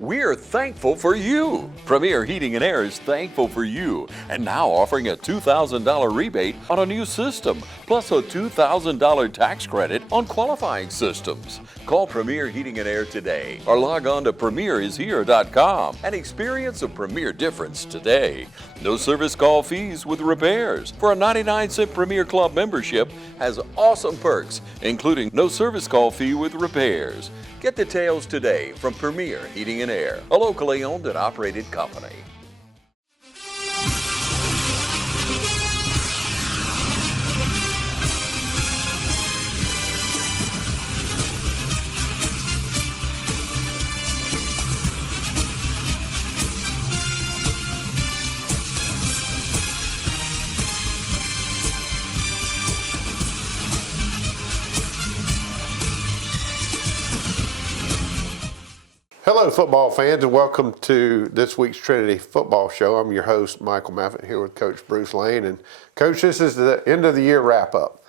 We're thankful for you. Premier Heating and Air is thankful for you and now offering a $2,000 rebate on a new system, plus a $2,000 tax credit on qualifying systems. Call Premier Heating and Air today or log on to premierishere.com and experience a Premier difference today. No service call fees with repairs. For a 99-cent Premier Club membership has awesome perks, including no service call fee with repairs. Get details today from Premier Heating and Air, a locally owned and operated company. Hello, football fans, and welcome to this week's Trinity Football Show. I'm your host, Michael Maffett, here with Coach Bruce Lane. And, Coach, this is the end of the year wrap-up.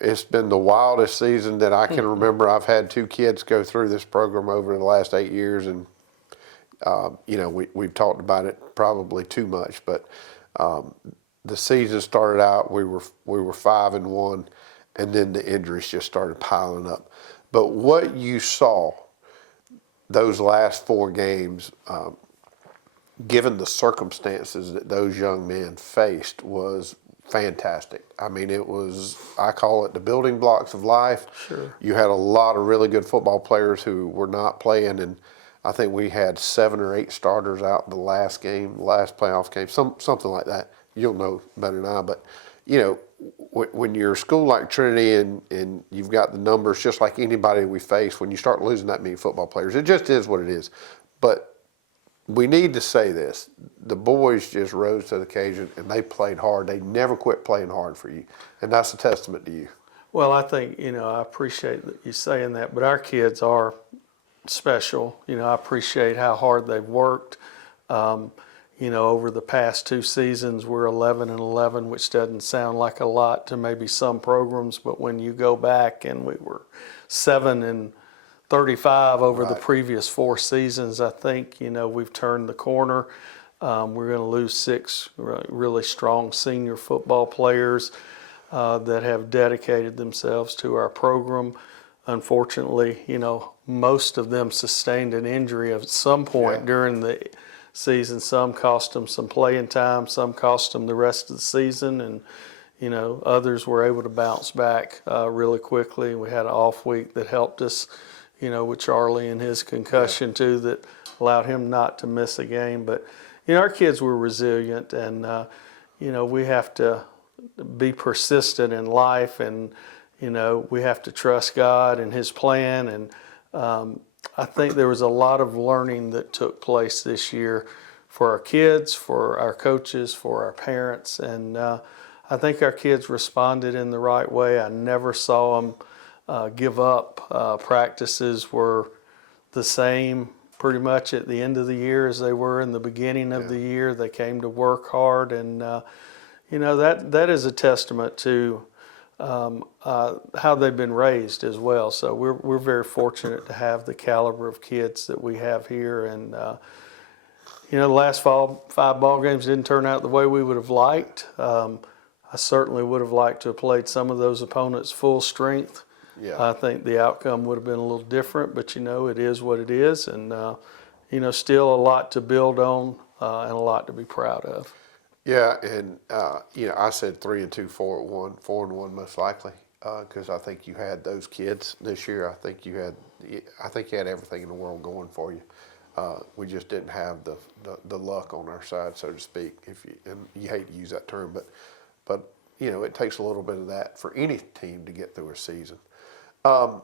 It's been the wildest season that I can remember. I've had two kids go through this program over the last 8 years, and, we've talked about it probably too much. But the season started out, we were 5-1, and then the injuries just started piling up. But what you saw those last 4 games, given the circumstances that those young men faced, was fantastic. I mean, it was, I call it the building blocks of life. Sure. You had a lot of really good football players who were not playing, and I think we had 7 or 8 starters out the last game, last playoff game, something like that. You'll know better than I, but, when you're a school like Trinity and you've got the numbers just like anybody we face, when you start losing that many football players, it just is what it is. But we need to say this. The boys just rose to the occasion, and they played hard. They never quit playing hard for you, and that's a testament to you. Well, I think, I appreciate you saying that, but our kids are special. I appreciate how hard they've worked. Over the past 2 seasons, we're 11-11, which doesn't sound like a lot to maybe some programs, but when you go back and we were 7-35 over the previous 4 seasons, I think, we've turned the corner. We're going to lose 6 really strong senior football players that have dedicated themselves to our program. Unfortunately, most of them sustained an injury at some point during the season. Some cost them some playing time, some cost them the rest of the season, and others were able to bounce back really quickly. We had an off week that helped us, with Charlie and his concussion too, that allowed him not to miss a game. But our kids were resilient, and we have to be persistent in life, and we have to trust God and His plan. And I think there was a lot of learning that took place this year for our kids, for our coaches, for our parents, and I think our kids responded in the right way. I never saw them give up. Practices were the same pretty much at the end of the year as they were in the beginning of the year. They came to work hard, and that is a testament to how they've been raised as well. So we're very fortunate to have the caliber of kids that we have here. And the last 5 ball games didn't turn out the way we would have liked. I certainly would have liked to have played some of those opponents full strength. Yeah. I think the outcome would have been a little different, but it is what it is, and still a lot to build on and a lot to be proud of. Yeah, and I said 3-2, 4-1, 4-1 most likely, because I think you had those kids this year. I think you had everything in the world going for you. We just didn't have the luck on our side, so to speak. And you hate to use that term, but it takes a little bit of that for any team to get through a season. But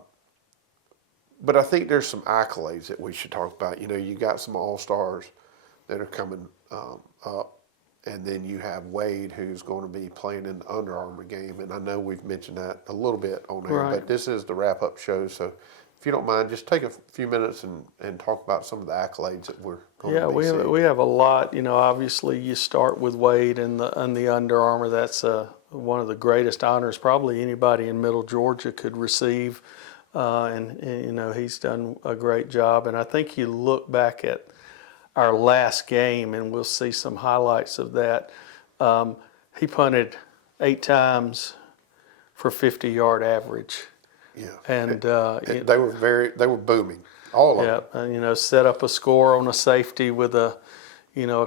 I think there's some accolades that we should talk about. You got some all-stars that are coming up. And then you have Wade, who's going to be playing in the Under Armour game. And I know we've mentioned that a little bit on air, but this is the wrap-up show. So if you don't mind, just take a few minutes and talk about some of the accolades that we're going to be seeing. We have a lot. Obviously you start with Wade and the Under Armour. That's one of the greatest honors probably anybody in Middle Georgia could receive. and you know, he's done a great job. And I think you look back at our last game, and we'll see some highlights of that. He punted 8 times for 50-yard average. Yeah. And they were booming, all of them. Yeah, and, you know, set up a score on a safety with a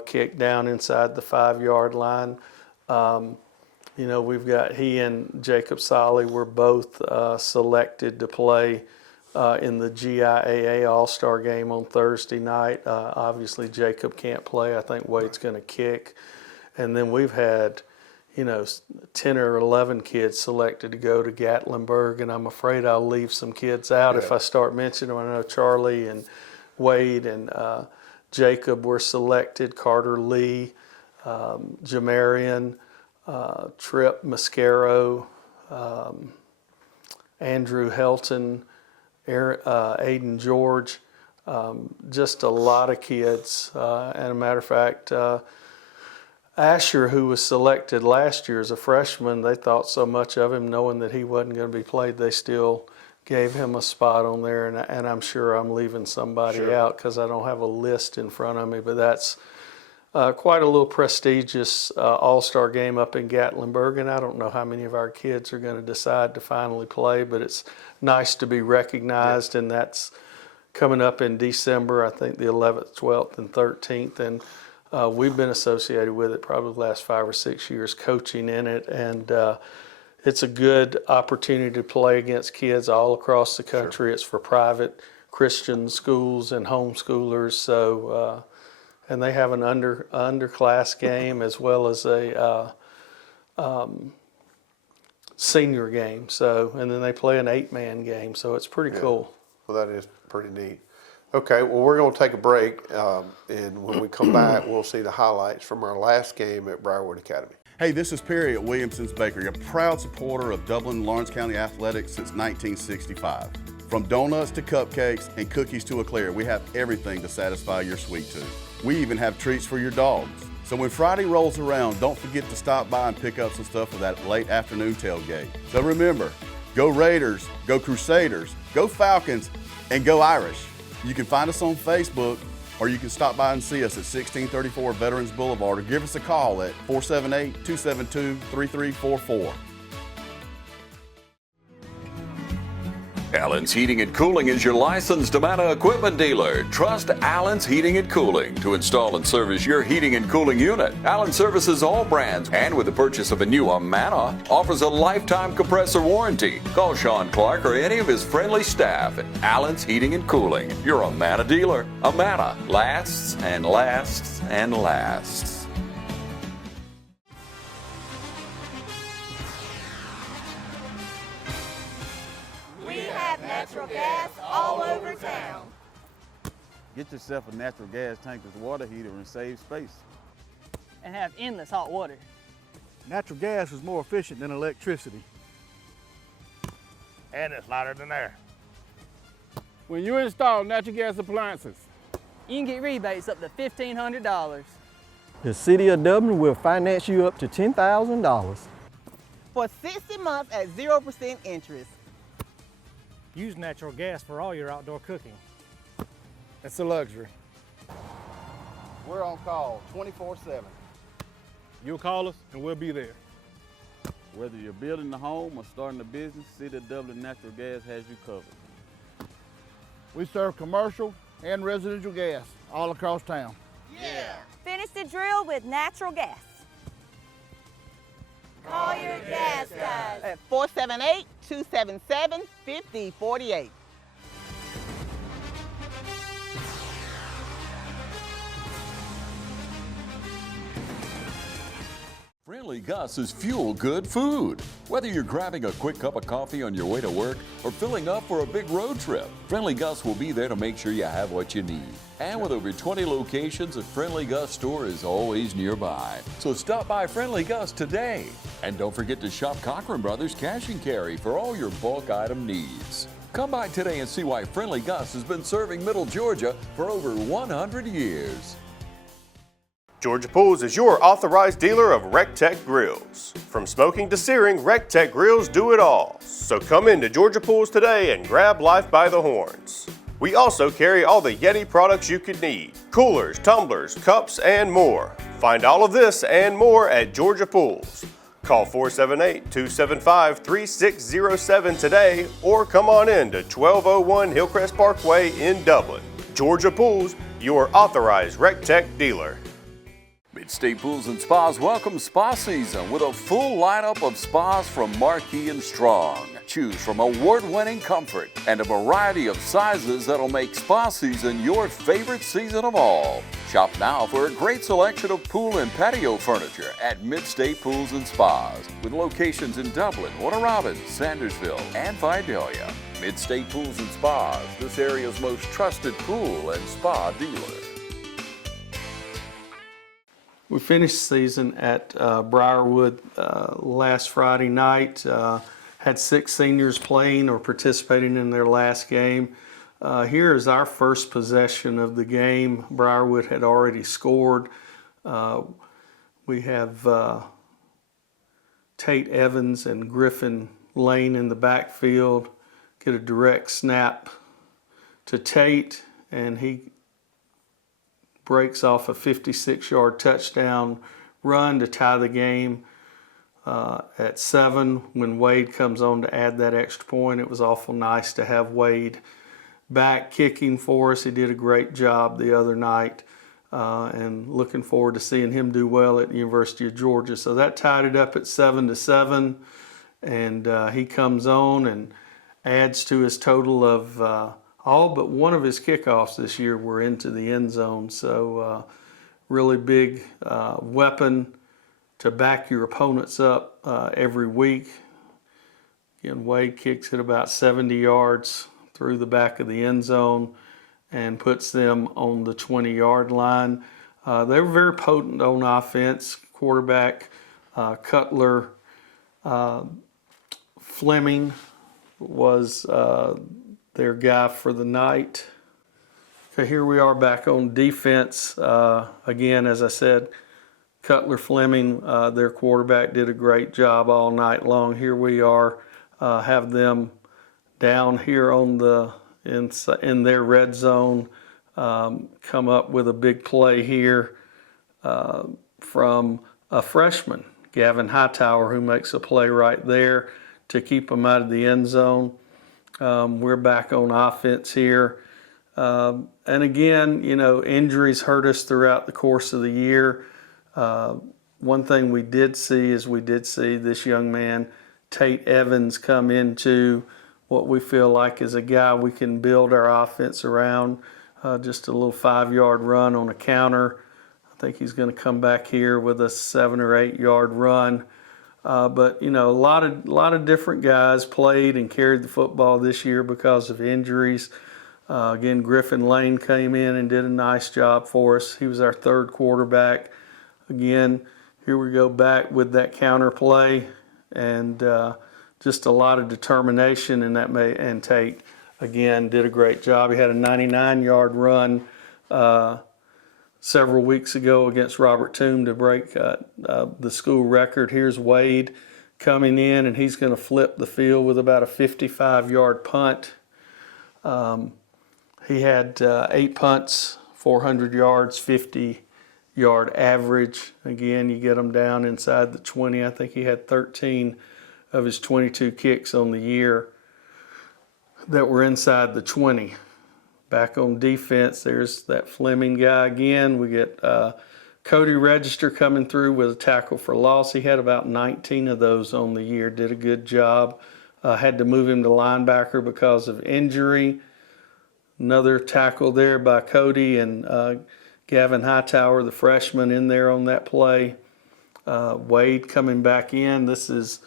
kick down inside the 5-yard line. You know, we've got, he and Jacob Solly were both selected to play in the GIAA All-Star game on Thursday night. Obviously, Jacob can't play. I think Wade's going to kick. And then we've had, you know, 10 or 11 kids selected to go to Gatlinburg, and I'm afraid I'll leave some kids out if I start mentioning them. I know Charlie and Wade and Jacob were selected, Carter Lee, Jamarian, Tripp Mascaro, Andrew Helton, Aiden George, just a lot of kids. And a matter of fact, Asher, who was selected last year as a freshman, they thought so much of him, knowing that he wasn't going to be played, they still gave him a spot on there. And I'm sure I'm leaving somebody out because I don't have a list in front of me, but that's quite a little prestigious all-star game up in Gatlinburg, and I don't know how many of our kids are going to decide to finally play, but it's nice to be recognized, and that's coming up in December, I think the 11th, 12th, and 13th, and we've been associated with it probably the last 5 or 6 years coaching in it, and it's a good opportunity to play against kids all across the country. It's for private Christian schools and homeschoolers, so and they have an underclass game as well as a senior game. So, and then they play an 8-man game. So it's pretty cool. Well, that is pretty neat. Okay, well, we're going to take a break, and when we come back, we'll see the highlights from our last game at Briarwood Academy. Hey, this is Perry at Williamson's Bakery, a proud supporter of Dublin and Lawrence County athletics since 1965. From donuts to cupcakes and cookies to eclair, we have everything to satisfy your sweet tooth. We even have treats for your dogs. So when Friday rolls around, don't forget to stop by and pick up some stuff for that late afternoon tailgate. So remember, go Raiders, go Crusaders, go Falcons, and go Irish. You can find us on Facebook, or you can stop by and see us at 1634 Veterans Boulevard, or give us a call at 478-272-3344. Allen's Heating and Cooling is your licensed Amana equipment dealer. Trust Allen's Heating and Cooling to install and service your heating and cooling unit. Allen services all brands, and with the purchase of a new Amana, offers a lifetime compressor warranty. Call Sean Clark or any of his friendly staff at Allen's Heating and Cooling, your Amana dealer. Amana lasts and lasts and lasts. Natural gas all over town. Get yourself a natural gas tankless water heater and save space. And have endless hot water. Natural gas is more efficient than electricity. And it's lighter than air. When you install natural gas appliances, you can get rebates up to $1,500. The City of Dublin will finance you up to $10,000. For 60 months at 0% interest. Use natural gas for all your outdoor cooking. it's a luxury. We're on call 24/7. You'll call us and we'll be there. Whether you're building a home or starting a business, City of Dublin Natural Gas has you covered. We serve commercial and residential gas all across town. Yeah. Finish the drill with natural gas. Call your gas guys at 478-277-5048. Friendly Gus is fuel good food. Whether you're grabbing a quick cup of coffee on your way to work or filling up for a big road trip, Friendly Gus will be there to make sure you have what you need. And with over 20 locations, a Friendly Gus store is always nearby. So stop by Friendly Gus today. And don't forget to shop Cochran Brothers Cash and Carry for all your bulk item needs. Come by today and see why Friendly Gus has been serving Middle Georgia for over 100 years. Georgia Pools is your authorized dealer of RecTech grills. From smoking to searing, RecTech grills do it all. So come into Georgia Pools today and grab life by the horns. We also carry all the Yeti products you could need: coolers, tumblers, cups, and more. Find all of this and more at Georgia Pools. Call 478-275-3607 today or come on in to 1201 Hillcrest Parkway in Dublin. Georgia Pools, your authorized RecTech dealer. Mid-State Pools and Spas welcomes spa season with a full lineup of spas from Marquee and Strong. Choose from award-winning comfort and a variety of sizes that'll make spa season your favorite season of all. Shop now for a great selection of pool and patio furniture at Mid-State Pools and Spas with locations in Dublin, Warner Robins, Sandersville, and Vidalia. Mid-State Pools and Spas, this area's most trusted pool and spa dealer. We finished the season at Briarwood last Friday night. Had 6 seniors playing or participating in their last game. Here is our first possession of the game. Briarwood had already scored. We have Tate Evans and Griffin Lane in the backfield. Get a direct snap to Tate, and he breaks off a 56-yard touchdown run to tie the game at 7 when Wade comes on to add that extra point. It was awful nice to have Wade back kicking for us. He did a great job the other night, and looking forward to seeing him do well at the University of Georgia. So that tied it up at 7-7, and he comes on and adds to his total of all but one of his kickoffs this year were into the end zone. So really big weapon to back your opponents up every week. Again, Wade kicks it about 70 yards through the back of the end zone and puts them on the 20-yard line. They were very potent on offense. Quarterback Cutler Fleming was their guy for the night. Okay, here we are back on defense. Again, as I said, Cutler Fleming, their quarterback, did a great job all night long. Here we are, have them down here on the in their red zone. Come up with a big play here from a freshman, Gavin Hightower, who makes a play right there to keep them out of the end zone. We're back on offense here. And again, you know, injuries hurt us throughout the course of the year. One thing we did see is this young man, Tate Evans, come into what we feel like is a guy we can build our offense around. Just a little 5-yard run on a counter. I think he's going to come back here with a 7 or 8 yard run. But you know, a lot of different guys played and carried the football this year because of injuries. Again, Griffin Lane came in and did a nice job for us. He was our 3rd quarterback. Again, here we go back with that counter play, and just a lot of determination in that. And Tate again did a great job. He had a 99-yard run several weeks ago against Robert Toome to break the school record. Here's Wade coming in, and he's going to flip the field with about a 55-yard punt. He had 8 punts, 400 yards, 50-yard average. Again, you get him down inside the 20. I think he had 13 of his 22 kicks on the year that were inside the 20. Back on defense, there's that Fleming guy again. We get Cody Register coming through with a tackle for loss. He had about 19 of those on the year, did a good job. Had to move him to linebacker because of injury. Another tackle there by Cody, and Gavin Hightower, the freshman, in there on that play. Wade coming back in. This is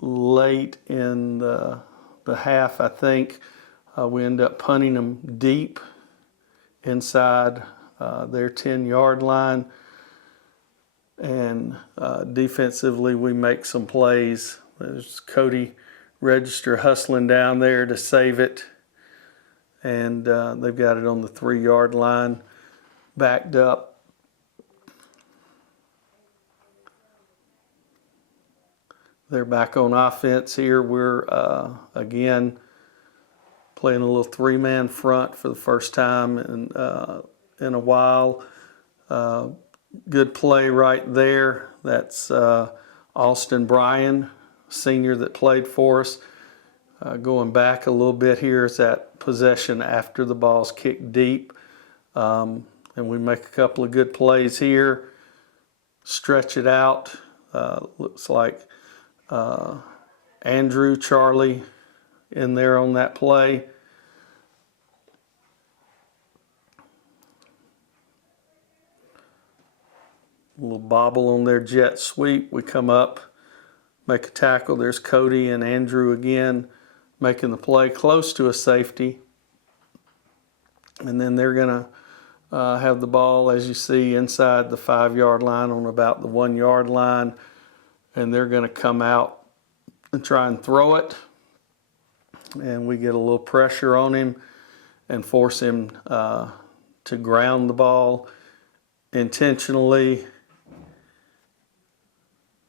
late in the half, I think. We end up punting them deep inside their 10-yard line. And defensively, we make some plays. There's Cody Register hustling down there to save it. And they've got it on the 3-yard line, backed up They're back on offense here. We're, again, playing a little three-man front for the first time in a while. Good play right there. That's Austin Bryan, senior that played for us. Going back a little bit here is that possession after the ball's kicked deep. And we make a couple of good plays here. Stretch it out. Looks like Andrew, Charlie in there on that play. A little bobble on their jet sweep. We come up, make a tackle. There's Cody and Andrew again making the play close to a safety. And then they're going to have the ball, as you see, inside the 5-yard line on about the 1-yard line. And they're going to come out and try and throw it. And we get a little pressure on him and force him to ground the ball intentionally.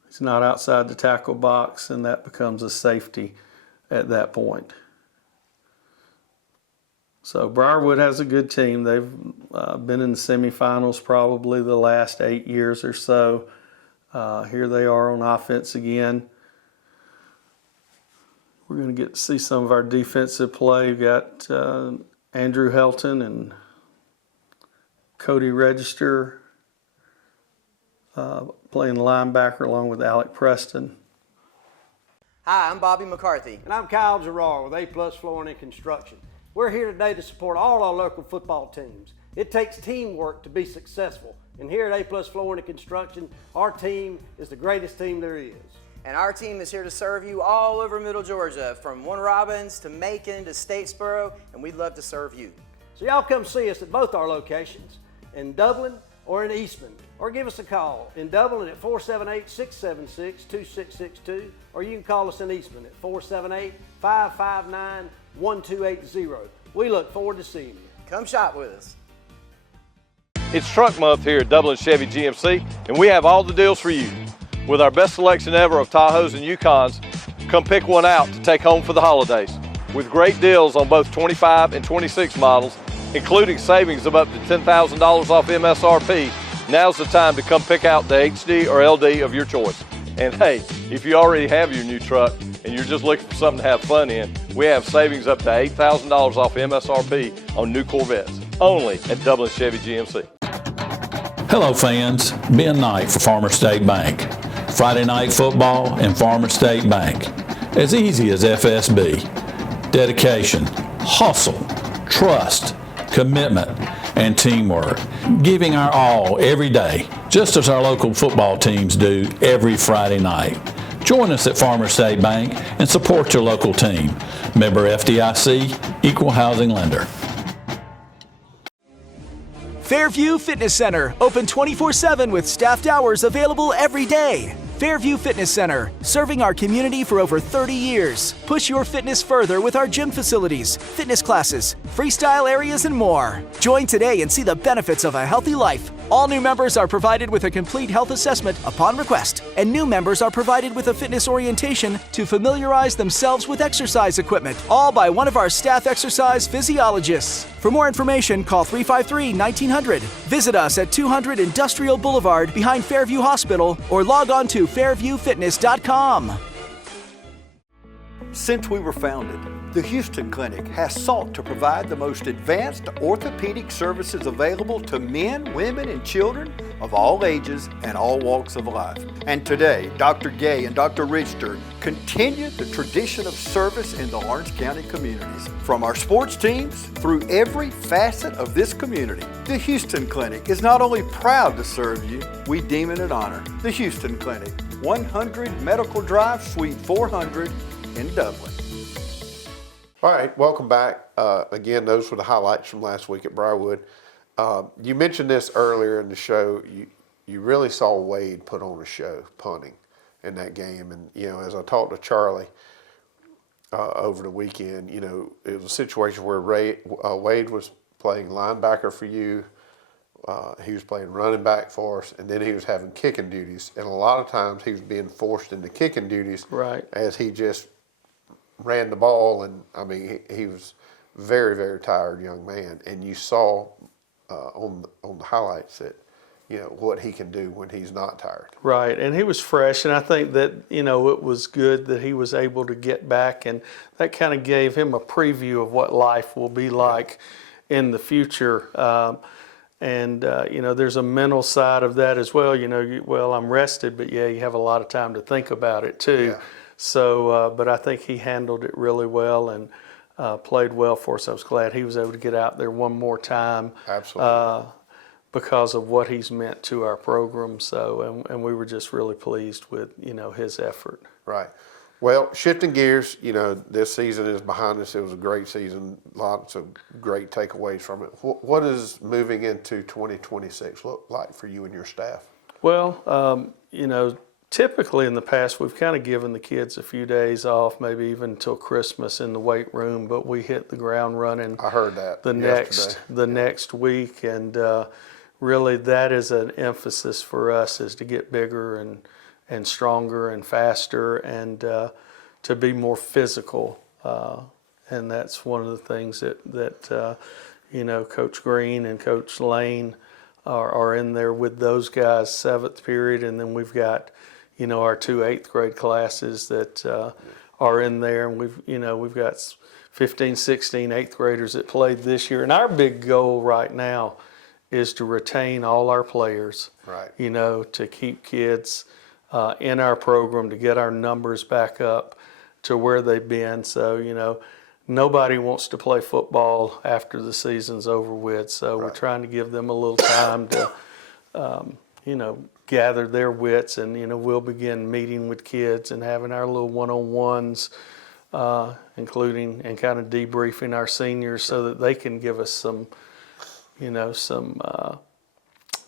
He's not outside the tackle box, and that becomes a safety at that point. So Briarwood has a good team. They've been in the semifinals probably the last 8 years or so. Here they are on offense again. We're going to get to see some of our defensive play. We've got Andrew Helton and Cody Register playing linebacker along with Alec Preston. Hi, I'm Bobby McCarthy. And I'm Kyle Gerard with A+ Flooring and Construction. We're here today to support all our local football teams. It takes teamwork to be successful. And here at A+ Flooring and Construction, our team is the greatest team there is. And our team is here to serve you all over Middle Georgia, from Warner Robins to Macon to Statesboro, and we'd love to serve you. So y'all come see us at both our locations, in Dublin or in Eastman, or give us a call. In Dublin at 478-676-2662, or you can call us in Eastman at 478-559-1280. We look forward to seeing you. Come shop with us. It's Truck Month here at Dublin Chevy GMC, and we have all the deals for you. With our best selection ever of Tahoes and Yukons, come pick one out to take home for the holidays. With great deals on both 25 and 26 models, including savings of up to $10,000 off MSRP, now's the time to come pick out the HD or LD of your choice. And hey, if you already have your new truck and you're just looking for something to have fun in, we have savings up to $8,000 off MSRP on new Corvettes, only at Dublin Chevy GMC. Hello fans, Ben Knight for Farmer State Bank. Friday night football and Farmer State Bank. As easy as FSB. Dedication, hustle, trust, commitment, and teamwork. Giving our all every day, just as our local football teams do every Friday night. Join us at Farmer State Bank and support your local team. Member FDIC, Equal Housing Lender. Fairview Fitness Center, open 24/7 with staffed hours available every day. Fairview Fitness Center, serving our community for over 30 years. Push your fitness further with our gym facilities, fitness classes, freestyle areas, and more. Join today and see the benefits of a healthy life. All new members are provided with a complete health assessment upon request, and new members are provided with a fitness orientation to familiarize themselves with exercise equipment, all by one of our staff exercise physiologists. For more information, call 353-1900. Visit us at 200 Industrial Boulevard behind Fairview Hospital, or log on to fairviewfitness.com. Since we were founded, the Houston Clinic has sought to provide the most advanced orthopedic services available to men, women, and children of all ages and all walks of life. And today, Dr. Gay and Dr. Richter continue the tradition of service in the Orange County communities. From our sports teams through every facet of this community, the Houston Clinic is not only proud to serve you, we deem it an honor. The Houston Clinic, 100 Medical Drive, Suite 400 in Dublin. All right, welcome back. Again, those were the highlights from last week at Briarwood. You mentioned this earlier in the show. You really saw Wade put on a show punting in that game. And, you know, as I talked to Charlie over the weekend, you know, it was a situation where Wade was playing linebacker for you, he was playing running back for us, and then he was having kicking duties. And a lot of times he was being forced into kicking duties as he just ran the ball. And I mean, he was very, very tired young man. And you saw on the highlights that, you know, what he can do when he's not tired. Right, and he was fresh, and I think that, you know, it was good that he was able to get back, and that kind of gave him a preview of what life will be like in the future. You know, there's a mental side of that as well. You know, well, I'm rested, but yeah, you have a lot of time to think about it too. Yeah. So, but I think he handled it really well and played well for us. I was glad he was able to get out there one more time. Absolutely. Because of what he's meant to our program. So, and we were just really pleased with, you know, his effort. Right. Well, shifting gears, you know, this season is behind us. It was a great season, lots of great takeaways from it. What does moving into 2026 look like for you and your staff? Well, you know, typically in the past, we've kind of given the kids a few days off, maybe even until Christmas in the weight room, but we hit the ground running. I heard that the next week, and really that is an emphasis for us, is to get bigger and stronger and faster, and to be more physical. And that's one of the things that you know, Coach Green and Coach Lane are in there with those guys, 7th period, and then we've got, you know, our 2 8th grade classes that are in there, and we've got 15, 16 8th graders that played this year. And our big goal right now is to retain all our players, you know, to keep kids in our program, to get our numbers back up to where they've been. So, you know, nobody wants to play football after the season's over with. So we're trying to give them a little time to, you know, gather their wits, and, you know, we'll begin meeting with kids and having our little one-on-ones, including and kind of debriefing our seniors so that they can give us some, you know,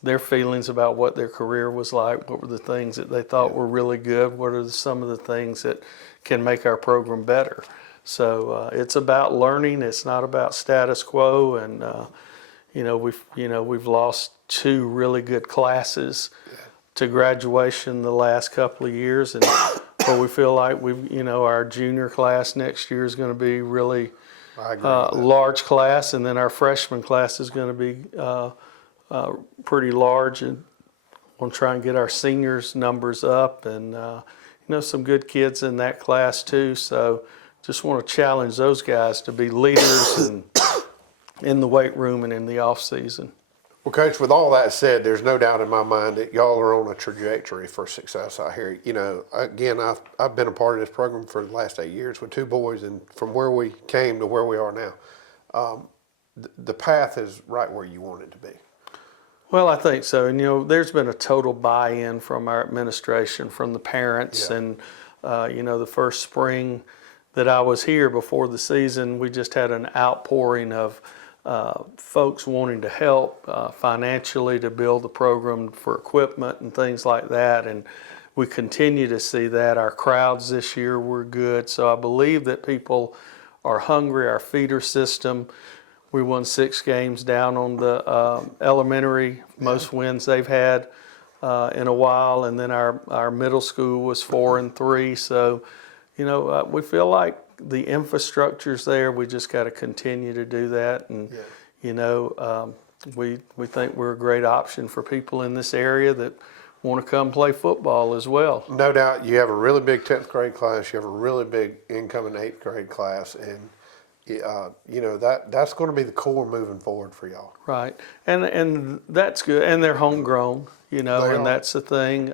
their feelings about what their career was like, what were the things that they thought were really good, what are some of the things that can make our program better. So it's about learning. It's not about status quo. And you know, we've lost 2 really good classes to graduation the last couple of years, and but we feel like our junior class next year is going to be really large class, and then our freshman class is going to be pretty large, and we'll try and get our seniors numbers up, and some good kids in that class too. So just want to challenge those guys to be leaders and in the weight room and in the off season. Well, Coach, with all that said, there's no doubt in my mind that y'all are on a trajectory for success out here. You know, again, I've been a part of this program for the last 8 years with 2 boys, and from where we came to where we are now, the path is right where you want it to be. Well, I think so. And, there's been a total buy-in from our administration, from the parents. Yeah. And, the first spring that I was here before the season, we just had an outpouring of folks wanting to help financially to build the program for equipment and things like that. And we continue to see that. Our crowds this year were good. So I believe that people are hungry. Our feeder system, we won 6 games down on the elementary, most wins they've had in a while. And then our middle school was 4-3. So, we feel like the infrastructure's there. We just got to continue to do that. And, we think we're a great option for people in this area that want to come play football as well. No doubt. You have a really big 10th grade class. You have a really big incoming 8th grade class. And, that's going to be the core moving forward for y'all. Right. And that's good. And they're homegrown, and that's the thing.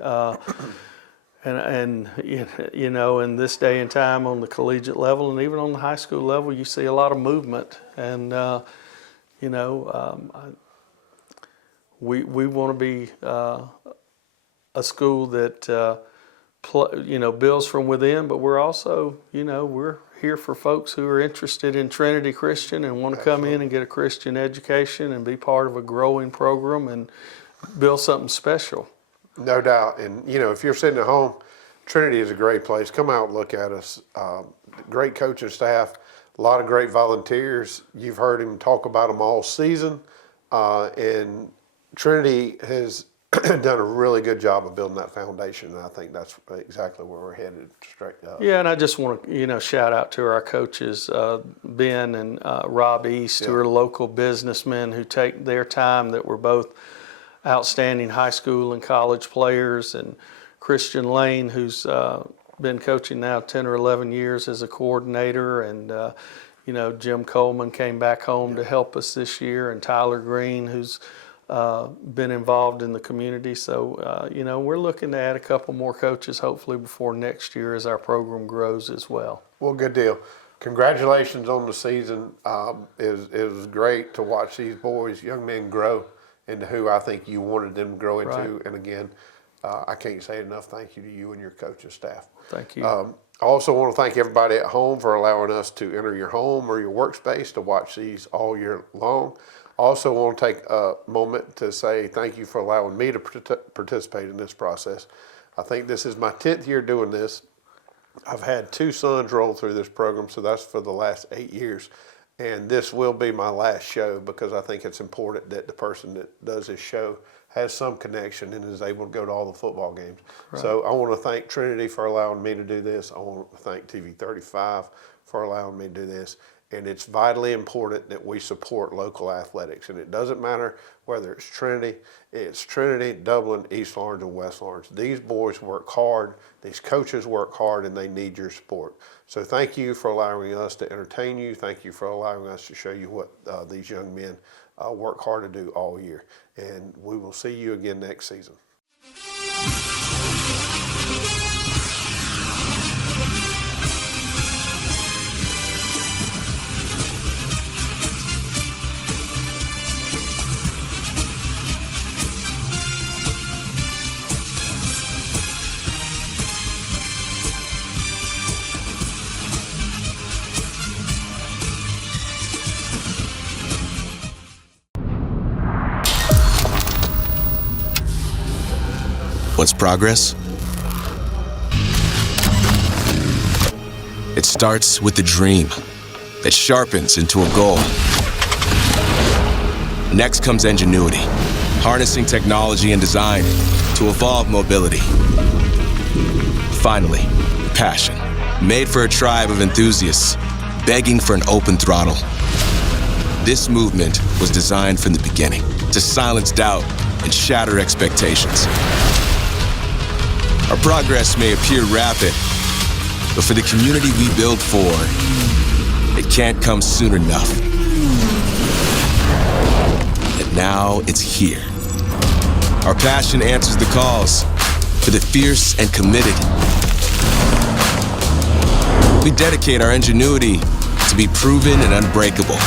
And in this day and time on the collegiate level and even on the high school level, you see a lot of movement. And, we want to be a school that, builds from within, but we're also, we're here for folks who are interested in Trinity Christian and want to come in and get a Christian education and be part of a growing program and build something special. No doubt. And, if you're sitting at home, Trinity is a great place. Come out and look at us. Great coaching staff, a lot of great volunteers. You've heard him talk about them all season. And, Trinity has done a really good job of building that foundation, and I think that's exactly where we're headed straight up. Yeah, and I just want to, shout out to our coaches, Ben and Rob East, who are local businessmen who take their time, that were both outstanding high school and college players, and Christian Lane, who's been coaching now 10 or 11 years as a coordinator, and Jim Coleman came back home to help us this year, and Tyler Green, who's been involved in the community. So, we're looking to add a couple more coaches hopefully before next year as our program grows as well. Well, good deal. Congratulations on the season. It was great to watch these boys, young men, grow into who I think you wanted them to grow into. Right. And again, I can't say enough thank you to you and your coaching staff. Thank you. I also want to thank everybody at home for allowing us to enter your home or your workspace to watch these all year long. I also want to take a moment to say thank you for allowing me to participate in this process. I think this is my 10th year doing this. I've had 2 sons roll through this program, so that's for the last 8 years. And this will be my last show, because I think it's important that the person that does this show has some connection and is able to go to all the football games. Right. So I want to thank Trinity for allowing me to do this. I want to thank TV 35 for allowing me to do this. And it's vitally important that we support local athletics. And it doesn't matter whether it's Trinity, Dublin, East Lawrence, and West Lawrence. These boys work hard, these coaches work hard, and they need your support. So thank you for allowing us to entertain you. Thank you for allowing us to show you what these young men work hard to do all year. And we will see you again next season. What's progress? It starts with the dream that sharpens into a goal. Next comes ingenuity, harnessing technology and design to evolve mobility. Finally, passion, made for a tribe of enthusiasts, begging for an open throttle. This movement was designed from the beginning to silence doubt and shatter expectations. Our progress may appear rapid, but for the community we build for, it can't come soon enough. And now it's here. Our passion answers the calls for the fierce and committed. We dedicate our ingenuity to be proven and unbreakable.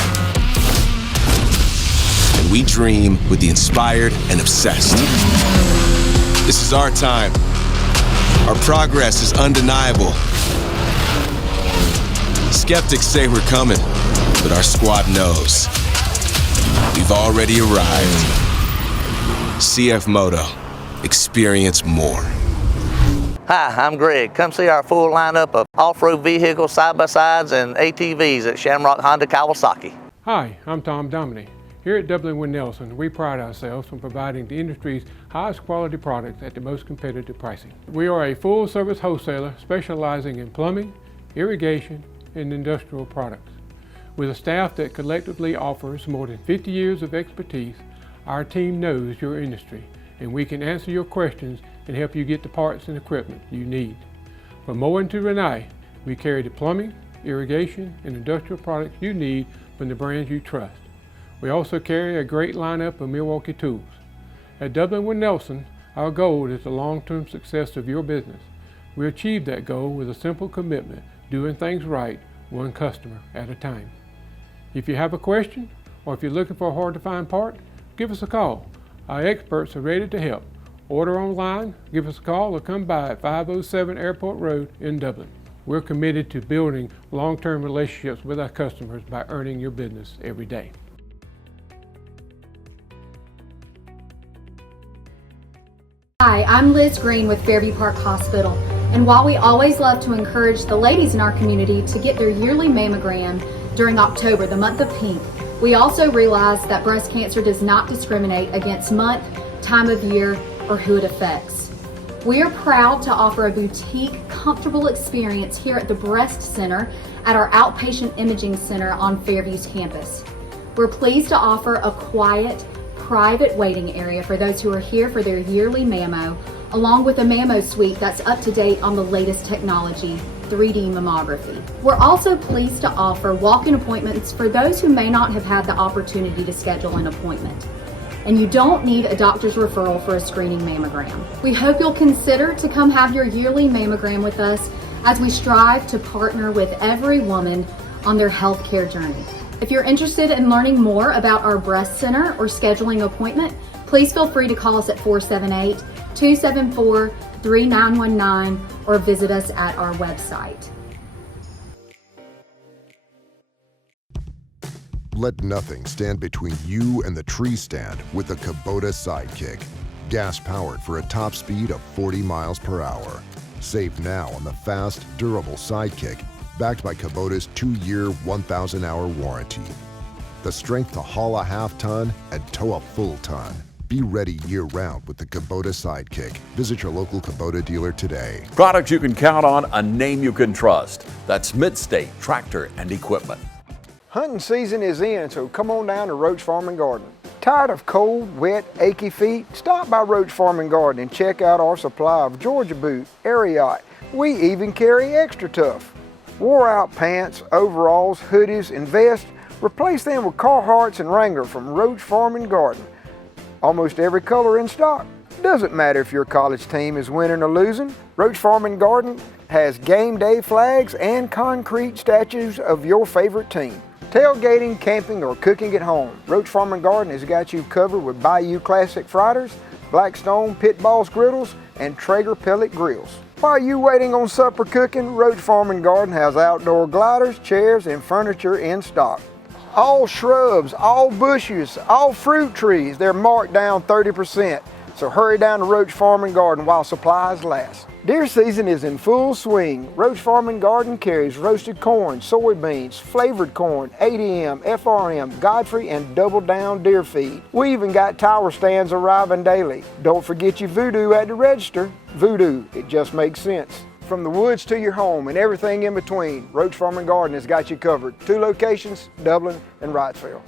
And we dream with the inspired and obsessed. This is our time. Our progress is undeniable. Skeptics say we're coming, but our squad knows. We've already arrived. CF Moto. Experience more. Hi, I'm Greg. Come see our full lineup of off-road vehicles, side-by-sides, and ATVs at Shamrock Honda Kawasaki. Hi, I'm Tom Dominy. Here at Dublin Wind Nelson, we pride ourselves on providing the industry's highest quality products at the most competitive pricing. We are a full-service wholesaler specializing in plumbing, irrigation, and industrial products. With a staff that collectively offers more than 50 years of expertise, our team knows your industry, and we can answer your questions and help you get the parts and equipment you need. From mowing to Renee, we carry the plumbing, irrigation, and industrial products you need from the brands you trust. We also carry a great lineup of Milwaukee tools. At Dublin Wind Nelson, our goal is the long-term success of your business. We achieve that goal with a simple commitment, doing things right, one customer at a time. If you have a question, or if you're looking for a hard-to-find part, give us a call. Our experts are ready to help. Order online, give us a call, or come by at 507 Airport Road in Dublin. We're committed to building long-term relationships with our customers by earning your business every day. Hi, I'm Liz Green with Fairview Park Hospital, and while we always love to encourage the ladies in our community to get their yearly mammogram during October, the month of pink, We also realize that breast cancer does not discriminate against month, time of year, or who it affects. We are proud to offer a boutique, comfortable experience here at the Breast Center at our outpatient imaging center on Fairview's campus. We're pleased to offer a quiet, private waiting area for those who are here for their yearly mammo, along with a mammo suite that's up to date on the latest technology, 3D mammography. We're also pleased to offer walk-in appointments for those who may not have had the opportunity to schedule an appointment. And you don't need a doctor's referral for a screening mammogram. We hope you'll consider to come have your yearly mammogram with us as we strive to partner with every woman on their healthcare journey. If you're interested in learning more about our breast center or scheduling an appointment, please feel free to call us at 478-274-3919 or visit us at our website. Let nothing stand between you and the tree stand with the Kubota Sidekick. Gas-powered for a top speed of 40 miles per hour. Save now on the fast, durable Sidekick, backed by Kubota's 2-year, 1,000-hour warranty. The strength to haul a half-ton and tow a full ton. Be ready year-round with the Kubota Sidekick. Visit your local Kubota dealer today. Products you can count on, a name you can trust. That's Midstate Tractor and Equipment. Hunting season is in, so come on down to Roach Farm and Garden. Tired of cold, wet, achy feet? Stop by Roach Farm and Garden and check out our supply of Georgia Boot, Ariat. We even carry Extra Tough. Wore out pants, overalls, hoodies, and vests, replace them with Carhartts and Wrangler from Roach Farm and Garden. Almost every color in stock. Doesn't matter if your college team is winning or losing. Roach Farm and Garden has game day flags and concrete statues of your favorite team. Tailgating, camping, or cooking at home, Roach Farm and Garden has got you covered with Bayou Classic Fritters, Blackstone Pit Boss Griddles, and Traeger Pellet Grills. While you waiting on supper cooking, Roach Farm and Garden has outdoor gliders, chairs, and furniture in stock. All shrubs, all bushes, all fruit trees, they're marked down 30%. So hurry down to Roach Farm and Garden while supplies last. Deer season is in full swing. Roach Farm and Garden carries roasted corn, soybeans, flavored corn, ADM, FRM, Godfrey, and Double Down deer feed. We even got tower stands arriving daily. Don't forget your Voodoo at the register. Voodoo, it just makes sense. From the woods to your home and everything in between, Roach Farm and Garden has got you covered. 2 locations, Dublin and Wrightsville.